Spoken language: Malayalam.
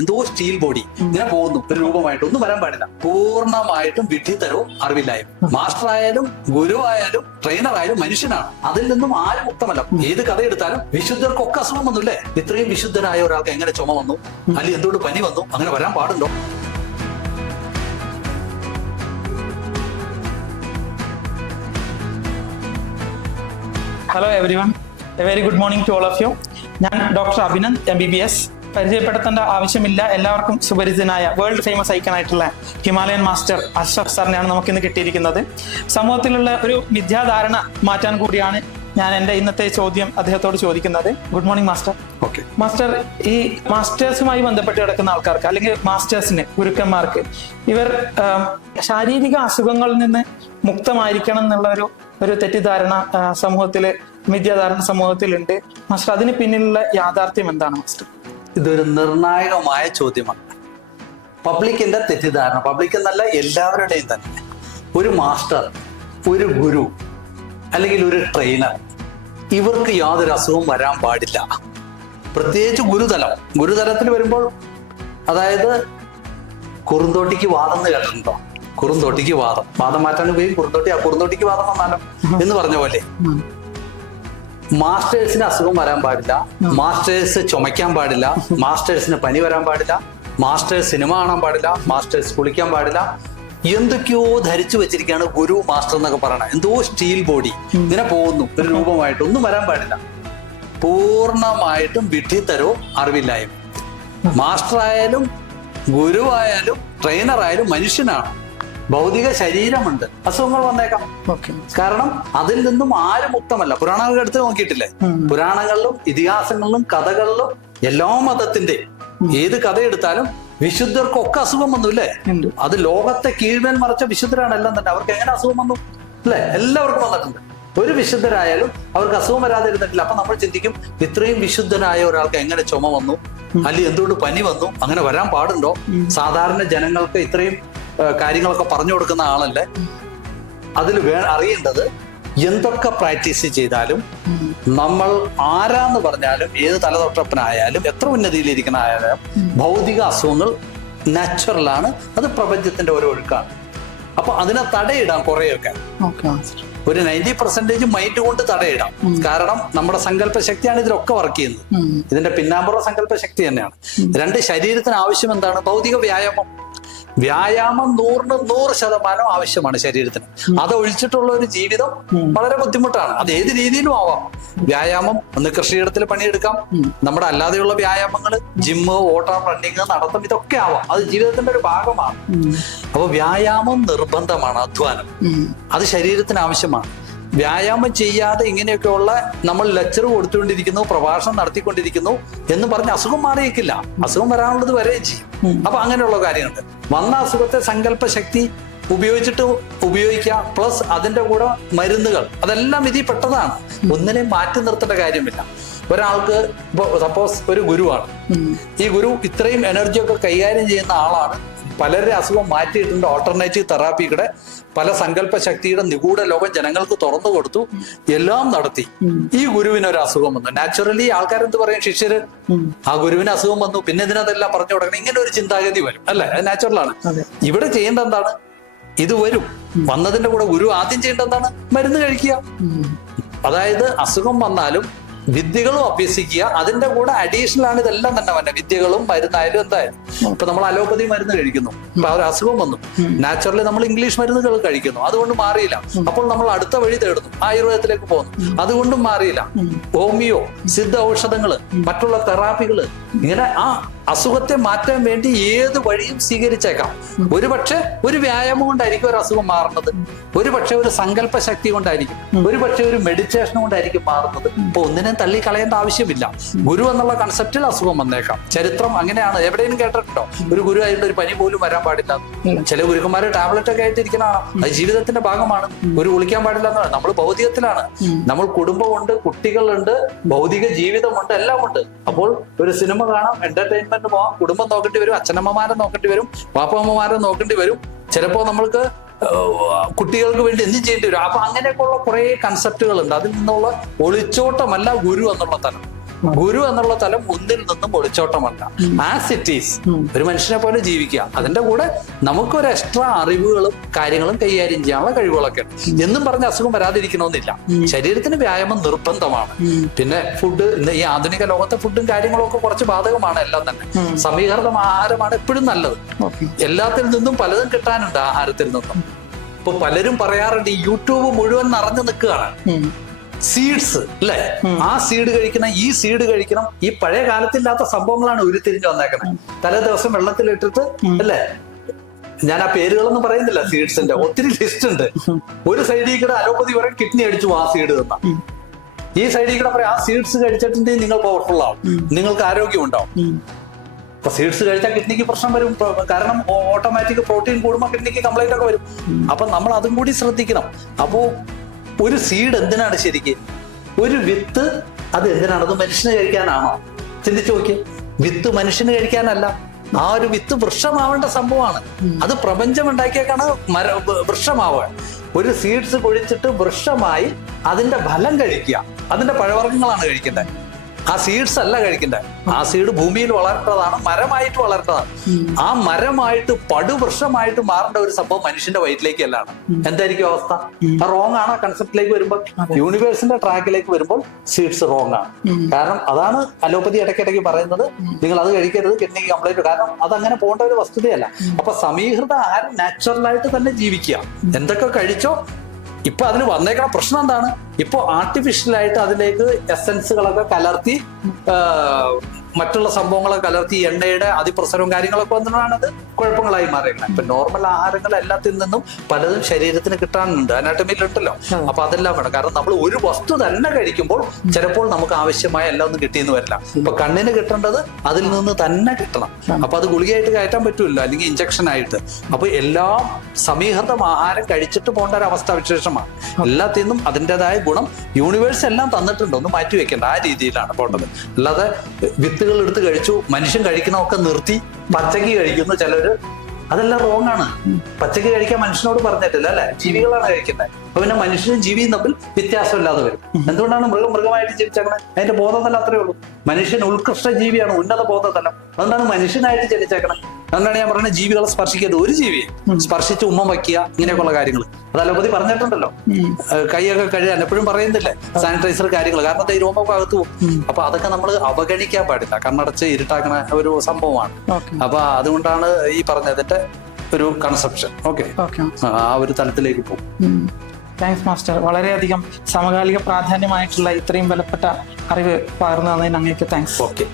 എന്തോ സ്റ്റീൽ ബോഡി ഇങ്ങനെ പോകുന്നു, ഒരു രൂപമായിട്ട് ഒന്നും വരാൻ പാടില്ല. പൂർണ്ണമായിട്ടും വിഡ്ഢിത്തരവും അറിവില്ലായ്മ. മാസ്റ്റർ ആയാലും ഗുരു ആയാലും ട്രെയിനർ ആയാലും മനുഷ്യനാണ്. അതിൽ നിന്നും ആരും മുക്തമല്ല. ഏത് കഥ എടുത്താലും വിശുദ്ധർക്കൊക്കെ അസുഖം വന്നുല്ലേ? ഇത്രയും വിശുദ്ധനായ ഒരാൾക്ക് എങ്ങനെ ചുമ വന്നു, അല്ലെങ്കിൽ എന്തുകൊണ്ട് പനി വന്നു? അങ്ങനെ വരാൻ പാടുണ്ടോ? Hello everyone, a very good morning to all of you. ഞാൻ ഡോക്ടർ അഭിനന്ദ് MBBS. പരിചയപ്പെടുത്തേണ്ട ആവശ്യമില്ല, എല്ലാവർക്കും സുപരിചിതനായ വേൾഡ് ഫേമസ് ഐക്കണായിട്ടുള്ള ഹിമാലയൻ മാസ്റ്റർ അഷ്റഫ് സാറിനെയാണ് നമുക്കിന്ന് കിട്ടിയിരിക്കുന്നത്. സമൂഹത്തിലുള്ള ഒരു മിഥ്യാധാരണ മാറ്റാൻ കൂടിയാണ് ഞാൻ എൻ്റെ ഇന്നത്തെ ചോദ്യം അദ്ദേഹത്തോട് ചോദിക്കുന്നത്. Good morning master. Okay master, ഈ മാസ്റ്റേഴ്സുമായി ബന്ധപ്പെട്ട് കിടക്കുന്ന ആൾക്കാർക്ക് അല്ലെങ്കിൽ മാസ്റ്റേഴ്സിന്, ഗുരുക്കന്മാർക്ക്, ഇവർ ശാരീരിക അസുഖങ്ങളിൽ നിന്ന് മുക്തമായിരിക്കണം എന്നുള്ള ഒരു തെറ്റിദ്ധാരണ സമൂഹത്തില്, മിഥ്യാധാരണ സമൂഹത്തിലുണ്ട്. മാസ്റ്റർ, അതിന് പിന്നിലുള്ള യാഥാർത്ഥ്യം എന്താണ് മാസ്റ്റർ? ഇതൊരു നിർണായകമായ ചോദ്യമാണ്. പബ്ലിക്കിന്റെ തെറ്റിദ്ധാരണ, പബ്ലിക് എന്നല്ല എല്ലാവരുടെയും തന്നെ, ഒരു മാസ്റ്റർ, ഒരു ഗുരു അല്ലെങ്കിൽ ഒരു ട്രെയിനർ, ഇവർക്ക് യാതൊരു അസുഖവും വരാൻ പാടില്ല. പ്രത്യേകിച്ച് ഗുരുതലത്തിൽ വരുമ്പോൾ, അതായത് കുറുന്തോട്ടിക്ക് വാദം എന്ന് കേട്ടിട്ടുണ്ടോ? കുറുന്തോട്ടിക്ക് വാദം മാറ്റാൻ ഉപയോഗിക്കും കുറുന്തോട്ടിക്ക് വാദം വന്നാലോ എന്ന് പറഞ്ഞ പോലെ മാസ്റ്റേഴ്സിന് അസുഖം വരാൻ പാടില്ല, മാസ്റ്റേഴ്സ് ചുമയ്ക്കാൻ പാടില്ല, മാസ്റ്റേഴ്സിന് പനി വരാൻ പാടില്ല, മാസ്റ്റേഴ്സ് സിനിമ കാണാൻ പാടില്ല, മാസ്റ്റേഴ്സ് കുളിക്കാൻ പാടില്ല. എന്തൊക്കെയോ ധരിച്ചു വെച്ചിരിക്കുകയാണ് ഗുരു മാസ്റ്റർ എന്നൊക്കെ പറയണത്. എന്തോ സ്റ്റീൽ ബോഡി ഇങ്ങനെ പോകുന്നു, ഒരു രൂപമായിട്ട് ഒന്നും വരാൻ പാടില്ല. പൂർണ്ണമായിട്ടും വിഡ്ഢിത്തരവും അറിവില്ലായ്മ. മാസ്റ്റർ ആയാലും ഗുരു ആയാലും ട്രെയിനർ ആയാലും മനുഷ്യനാണ്. ഭൗതിക ശരീരമുണ്ട്, അസുഖങ്ങൾ വന്നേക്കാം. കാരണം അതിൽ നിന്നും ആരും മുക്തമല്ല. പുരാണങ്ങൾ എടുത്ത് നോക്കിയിട്ടില്ലേ? പുരാണങ്ങളിലും ഇതിഹാസങ്ങളിലും കഥകളിലും എല്ലാ മതത്തിന്റെ ഏത് കഥ എടുത്താലും വിശുദ്ധർക്കൊക്കെ അസുഖം വന്നു അല്ലേ? അത് ലോകത്തെ കീഴ്മേൽ മറച്ച വിശുദ്ധരാണ് എല്ലാം തന്നെ. അവർക്ക് എങ്ങനെ അസുഖം വന്നു അല്ലെ? എല്ലാവർക്കും വന്നിട്ടുണ്ട്. ഒരു വിശുദ്ധരായാലും അവർക്ക് അസുഖം വരാതെ ഇരുന്നിട്ടില്ല. അപ്പൊ നമ്മൾ ചിന്തിക്കും, ഇത്രയും വിശുദ്ധനായ ഒരാൾക്ക് എങ്ങനെ ചുമ വന്നു, അല്ലെങ്കിൽ എന്തുകൊണ്ട് പനി വന്നു? അങ്ങനെ വരാൻ പാടുണ്ടോ? സാധാരണ ജനങ്ങൾക്ക് ഇത്രയും കാര്യങ്ങളൊക്കെ പറഞ്ഞു കൊടുക്കുന്ന ആളല്ലേ. അതിൽ അറിയേണ്ടത്, എന്തൊക്കെ പ്രാക്ടീസ് ചെയ്താലും, നമ്മൾ ആരാന്ന് പറഞ്ഞാലും, ഏത് തലതൊട്ടപ്പനായാലും, എത്ര ഉന്നതിയിലിരിക്കുന്ന ആയാലും, ഭൗതിക അസുഖങ്ങൾ നാച്ചുറലാണ്. അത് പ്രപഞ്ചത്തിന്റെ ഒരു ഒഴുക്കാണ്. അപ്പൊ അതിനെ തടയിടാം കുറെയൊക്കെ. ഒരു 90% മൈൻഡ് കൊണ്ട് തടയിടാം. കാരണം നമ്മുടെ സങ്കല്പ ശക്തിയാണ് ഇതിലൊക്കെ വർക്ക് ചെയ്യുന്നത്. ഇതിന്റെ പിന്നാമ്പുറ സങ്കല്പ ശക്തി തന്നെയാണ്. രണ്ട്, ശരീരത്തിന് ആവശ്യം എന്താണ്? ഭൗതിക വ്യായാമം. വ്യായാമം 100% ആവശ്യമാണ് ശരീരത്തിന്. അത് ഒഴിച്ചിട്ടുള്ള ഒരു ജീവിതം വളരെ ബുദ്ധിമുട്ടാണ്. അത് ഏത് രീതിയിലും ആവാം. വ്യായാമം, ഒന്ന് കൃഷിയിടത്തിൽ പണിയെടുക്കാം, നമ്മുടെ അല്ലാതെയുള്ള വ്യായാമങ്ങൾ, ജിമ്മ്, ഓട്ടം, റണ്ണിങ്, നടത്തം, ഇതൊക്കെ ആവാം. അത് ജീവിതത്തിന്റെ ഒരു ഭാഗമാണ്. അപ്പൊ വ്യായാമം നിർബന്ധമാണ്. അധ്വാനം അത് ശരീരത്തിന് ആവശ്യമാണ്. വ്യായാമം ചെയ്യാതെ ഇങ്ങനെയൊക്കെയുള്ള നമ്മൾ ലെക്ചർ കൊടുത്തുകൊണ്ടിരിക്കുന്നു, പ്രഭാഷണം നടത്തിക്കൊണ്ടിരിക്കുന്നു എന്ന് പറഞ്ഞ് അസുഖം മാറിയേക്കില്ല. അസുഖം വരാനുള്ളത് വരെയും ചെയ്യും. അപ്പൊ അങ്ങനെയുള്ള കാര്യങ്ങളുണ്ട്. വന്ന അസുഖത്തെ സങ്കല്പ ശക്തി ഉപയോഗിക്കുക, പ്ലസ് അതിന്റെ കൂടെ മരുന്നുകൾ, അതെല്ലാം ഇതിൽ പെട്ടതാണ്. ഒന്നിനെയും മാറ്റി നിർത്തേണ്ട കാര്യമില്ല. ഒരാൾക്ക് ഇപ്പൊ സപ്പോസ് ഒരു ഗുരുവാണ്. ഈ ഗുരു ഇത്രയും എനർജിയൊക്കെ കൈകാര്യം ചെയ്യുന്ന ആളാണ്. പലരുടെ അസുഖം മാറ്റിയിട്ടുണ്ട്. ഓൾട്ടർനേറ്റീവ് തെറാപ്പിയുടെ പല സങ്കല്പ ശക്തിയുടെ നിഗൂഢ ലോകം ജനങ്ങൾക്ക് തുറന്നു കൊടുത്തു, എല്ലാം നടത്തി. ഈ ഗുരുവിന് ഒരു അസുഖം വന്നു. നാച്ചുറലി ആൾക്കാരെന്ത് പറയും? ശിഷ്യര്, ആ ഗുരുവിന് അസുഖം വന്നു, പിന്നെ ഇതിനതെല്ലാം പറഞ്ഞു കൊടുക്കണം, ഇങ്ങനെ ഒരു ചിന്താഗതി വരും അല്ലെ? അത് നാച്ചുറലാണ്. ഇവിടെ ചെയ്യേണ്ട എന്താണ്? ഇത് വരും. വന്നതിന്റെ കൂടെ ഗുരു ആദ്യം ചെയ്യേണ്ട എന്താണ്? മരുന്ന് കഴിക്കുക. അതായത് അസുഖം വന്നാലും വിദ്യകളും അഭ്യസിക്കുക. അതിന്റെ കൂടെ അഡീഷണൽ ആണ് ഇതെല്ലാം തന്നെ വന്നെ. വിദ്യകളും മരുന്നായാലും എന്തായാലും. ഇപ്പൊ നമ്മൾ അലോപ്പതി മരുന്ന് കഴിക്കുന്നു, ഇപ്പൊ ഒരു അസുഖം വന്നു, നാച്ചുറലി നമ്മൾ ഇംഗ്ലീഷ് മരുന്നുകൾ കഴിക്കുന്നു, അതുകൊണ്ട് മാറിയില്ല. അപ്പോൾ നമ്മൾ അടുത്ത വഴി തേടുന്നു, ആയുർവേദത്തിലേക്ക് പോകുന്നു, അതുകൊണ്ടും മാറിയില്ല. ഹോമിയോ, സിദ്ധ ഔഷധങ്ങള്, മറ്റുള്ള തെറാപ്പികള്, ഇങ്ങനെ ആ അസുഖത്തെ മാറ്റാൻ വേണ്ടി ഏത് വഴിയും സ്വീകരിച്ചേക്കാം. ഒരുപക്ഷെ ഒരു വ്യായാമം കൊണ്ടായിരിക്കും ഒരു അസുഖം മാറുന്നത്, ഒരുപക്ഷെ ഒരു സങ്കല്പ ശക്തി കൊണ്ടായിരിക്കും, ഒരുപക്ഷെ ഒരു മെഡിറ്റേഷൻ കൊണ്ടായിരിക്കും മാറുന്നത്. ഇപ്പൊ ഒന്നിനെ തള്ളി കളയേണ്ട ആവശ്യമില്ല. ഗുരു എന്നുള്ള കൺസെപ്റ്റിൽ അസുഖം വന്നേക്കാം. ചരിത്രം അങ്ങനെയാണ്. എവിടെയും കേട്ടിട്ടുണ്ടോ ഒരു ഗുരു ആയിട്ട് ഒരു പനി പോലും വരാൻ പാടില്ല? ചില ഗുരുക്കന്മാര് ടാബ്ലറ്റ് ഒക്കെ ആയിട്ടിരിക്കുന്നതാണ്. അത് ജീവിതത്തിന്റെ ഭാഗമാണ്. ഗുരു കുളിക്കാൻ പാടില്ല എന്നാണ്. നമ്മൾ ഭൗതികത്തിലാണ്. നമ്മൾ കുടുംബമുണ്ട്, കുട്ടികളുണ്ട്, ഭൗതിക ജീവിതമുണ്ട്, എല്ലാം ഉണ്ട്. അപ്പോൾ ഒരു സിനിമ കാണാം, എന്റർടൈൻമെന്റ് പോവാം, കുടുംബം നോക്കേണ്ടി വരും, അച്ഛനമ്മമാരെ നോക്കേണ്ടി വരും, പാപ്പമ്മമാരെ നോക്കേണ്ടി വരും, ചിലപ്പോ നമ്മൾക്ക് കുട്ടികൾക്ക് വേണ്ടി എന്തും ചെയ്യേണ്ടി വരും. അപ്പൊ അങ്ങനെയൊക്കെയുള്ള കുറെ കൺസെപ്റ്റുകൾ ഉണ്ട്. അതിൽ നിന്നുള്ള ഒളിച്ചോട്ടമല്ല ഗുരു എന്നുള്ള തലം. ഗുരു എന്നുള്ള തലം ഒന്നിൽ നിന്നും ഒളിച്ചോട്ടമല്ല. ആസ് ഇറ്റ് ഈസ് ഒരു മനുഷ്യനെ പോലെ ജീവിക്കുക. അതിന്റെ കൂടെ നമുക്കൊരു എക്സ്ട്രാ അറിവുകളും കാര്യങ്ങളും കൈകാര്യം ചെയ്യാനുള്ള കഴിവുകളൊക്കെ ഉണ്ട്. എന്നും പറഞ്ഞ അസുഖം വരാതിരിക്കണമെന്നില്ല. ശരീരത്തിന് വ്യായാമം നിർബന്ധമാണ്. പിന്നെ ഫുഡ്, ഈ ആധുനിക ലോകത്തെ ഫുഡും കാര്യങ്ങളും ഒക്കെ കുറച്ച് ബാധകമാണ്. എല്ലാം തന്നെ സമീകൃത ആഹാരമാണ് എപ്പോഴും നല്ലത്. എല്ലാത്തിൽ നിന്നും പലതും കിട്ടാനുണ്ട് ആഹാരത്തിൽ നിന്നും. ഇപ്പൊ പലരും പറയാറുണ്ട് ഈ യൂട്യൂബ് മുഴുവൻ നിറഞ്ഞു നിൽക്കുകയാണ് സീഡ്സ് അല്ലെ, ആ സീഡ് കഴിക്കണം, ഈ സീഡ് കഴിക്കണം. ഈ പഴയ കാലത്തില്ലാത്ത സംഭവങ്ങളാണ് ഉരുത്തിരിഞ്ഞു വന്നേക്കണം. തലേ ദിവസം വെള്ളത്തിലിട്ടിട്ട് അല്ലേ, ഞാൻ ആ പേരുകളൊന്നും പറയുന്നില്ല. സീഡ്സിന്റെ ഒത്തിരി ലിസ്റ്റ് ഉണ്ട്. ഒരു സൈഡിൽ കൂടെ അലോപ്പതി പറയും കിഡ്നി അടിച്ചു ആ സീഡ് തന്ന, ഈ സൈഡിൽ കൂടെ പറയാം ആ സീഡ്സ് കഴിച്ചിട്ടുണ്ടെങ്കിൽ നിങ്ങൾ പവർഫുൾ ആവും, നിങ്ങൾക്ക് ആരോഗ്യം ഉണ്ടാവും. അപ്പൊ സീഡ്സ് കഴിച്ചാൽ കിഡ്നിക്ക് പ്രശ്നം വരും. കാരണം ഓട്ടോമാറ്റിക് പ്രോട്ടീൻ കൂടുമ്പോൾ കിഡ്നിക്ക് കംപ്ലൈന്റ് ഒക്കെ വരും. അപ്പൊ നമ്മൾ അതും കൂടി ശ്രദ്ധിക്കണം. അപ്പോ ഒരു സീഡ് എന്തിനാണ് ശരിക്കും? ഒരു വിത്ത് അത് എന്തിനാണ്? അത് മനുഷ്യന് കഴിക്കാനാണോ? ചിന്തിച്ചു നോക്കിയേ. വിത്ത് മനുഷ്യന് കഴിക്കാനല്ല. ആ ഒരു വിത്ത് വൃക്ഷമാവേണ്ട സംഭവമാണ്. അത് പ്രപഞ്ചം ഉണ്ടാക്കിയേക്കാണ് വൃക്ഷമാവുക. ഒരു സീഡ്സ് കുഴിച്ചിട്ട് വൃക്ഷമായി അതിന്റെ ഫലം കഴിക്കുക. അതിന്റെ പഴവർഗ്ഗങ്ങളാണ് കഴിക്കേണ്ടത്. ആ സീഡ്സ് അല്ല കഴിക്കേണ്ടത്. ആ സീഡ് ഭൂമിയിൽ വളരേണ്ടതാണ്, മരമായിട്ട് വളരേണ്ടതാണ്. ആ മരമായിട്ട് പടുവൃക്ഷമായിട്ട് മാറേണ്ട ഒരു സംഭവം മനുഷ്യന്റെ വയറ്റിലേക്ക് അല്ലാണ്. എന്തായിരിക്കും അവസ്ഥ? റോങ് ആണ്. കൺസെപ്റ്റിലേക്ക് വരുമ്പോൾ, യൂണിവേഴ്സിന്റെ ട്രാക്കിലേക്ക് വരുമ്പോൾ സീഡ്സ് റോങ് ആണ്. കാരണം അതാണ് അലോപ്പതി ഇടയ്ക്കിടയ്ക്ക് പറയുന്നത്, നിങ്ങൾ അത് കഴിക്കരുത്, കിഡ്നിക്ക് കംപ്ലൈന്റ്. കാരണം അതങ്ങനെ പോകേണ്ട ഒരു വസ്തുതയല്ല. അപ്പൊ സമീകൃത ആഹാരം നാച്ചുറലായിട്ട് തന്നെ ജീവിക്കുക. എന്തൊക്കെ കഴിച്ചോ. ഇപ്പൊ അതിന് വന്നേക്കണ പ്രശ്നം എന്താണ്? ഇപ്പൊ ആർട്ടിഫിഷ്യലായിട്ട് അതിലേക്ക് എസൻസുകളൊക്കെ കലർത്തി, മറ്റുള്ള സംഭവങ്ങളൊക്കെ കലർത്തി, എണ്ണയുടെ അതിപ്രസരവും കാര്യങ്ങളൊക്കെ വന്നതാണത് കുഴപ്പങ്ങളായി മാറിയേക്കണം. ഇപ്പൊ നോർമൽ ആഹാരങ്ങൾ എല്ലാത്തിൽ നിന്നും പലതും ശരീരത്തിന് കിട്ടാനുണ്ട്, അനാട്ടമിയിലുണ്ടല്ലോ. അപ്പൊ അതെല്ലാം വേണം. കാരണം നമ്മൾ ഒരു വസ്തു തന്നെ കഴിക്കുമ്പോൾ ചിലപ്പോൾ നമുക്ക് ആവശ്യമായ എല്ലാം ഒന്നും കിട്ടിയെന്ന് വരില്ല. ഇപ്പൊ കണ്ണിന് കിട്ടേണ്ടത് അതിൽ നിന്ന് തന്നെ കിട്ടണം. അപ്പൊ അത് ഗുളികയായിട്ട് കയറ്റാൻ പറ്റൂല്ലോ, അല്ലെങ്കിൽ ഇഞ്ചക്ഷൻ ആയിട്ട്. അപ്പൊ എല്ലാം സമീകൃത ആഹാരം കഴിച്ചിട്ട് പോകേണ്ട ഒരു അവസ്ഥാവിശേഷമാണ്. എല്ലാത്തിൽ നിന്നും അതിൻ്റെതായ ഗുണം യൂണിവേഴ്സ് എല്ലാം തന്നിട്ടുണ്ട്, ഒന്നും മാറ്റി വെക്കേണ്ട. ആ രീതിയിലാണ് പോകേണ്ടത്. അല്ലാതെ വിത്തുകൾ എടുത്ത് കഴിച്ചു, മനുഷ്യൻ കഴിക്കണമൊക്കെ നിർത്തി പച്ചക്ക് കഴിക്കുന്നു ചിലര്, അതെല്ലാം റോങ് ആണ്. പച്ചക്ക് കഴിക്കാൻ മനുഷ്യനോട് പറഞ്ഞിട്ടില്ല അല്ലെ, ജീവികളാണ് കഴിക്കുന്നത്. അപ്പൊ പിന്നെ മനുഷ്യനും ജീവിയും തമ്മിൽ വ്യത്യാസമില്ലാതെ വരും. എന്തുകൊണ്ടാണ് മൃഗമായിട്ട് ജനിച്ചേക്കണേ? അതിന്റെ ബോധതലം അത്രേ ഉള്ളൂ. മനുഷ്യൻ ഉത്കൃഷ്ട ജീവിയാണ്, ഉന്നത ബോധതലം. അതുകൊണ്ടാണ് മനുഷ്യനായിട്ട് ജനിച്ചേക്കണേ. അതുകൊണ്ടാണ് ഞാൻ പറയുന്നത് ജീവികളെ സ്പർശിക്കരുത്. ഒരു ജീവിയെ സ്പർശിച്ച് ഉമ്മ വയ്ക്കുക, ഇങ്ങനെയൊക്കെയുള്ള കാര്യങ്ങൾ അത് അലോപ്പതി പറഞ്ഞിട്ടുണ്ടല്ലോ. കൈയൊക്കെ കഴുകാൻ എപ്പോഴും പറയുന്നില്ലേ, സാനിറ്റൈസർ കാര്യങ്ങൾ. കാരണം ഈ രോമൊക്കെ അകത്ത് പോകും. അപ്പൊ അതൊക്കെ നമ്മൾ അവഗണിക്കാൻ പാടില്ല. കണ്ണടച്ച് ഇരുട്ടാക്കണ ഒരു സംഭവമാണ്. അപ്പൊ അതുകൊണ്ടാണ് ഈ പറഞ്ഞതിന്റെ ഒരു കൺസെപ്ഷൻ. ഓക്കെ, ആ ഒരു തലത്തിലേക്ക് പോകും. Thanks master. വളരെയധികം സമകാലിക പ്രാധാന്യമായിട്ടുള്ള ഇത്രയും ബലപ്പെട്ട അറിവ് പകർന്നു തന്നതിന് അങ്ങേക്ക് താങ്ക്സ്. ഓക്കെ.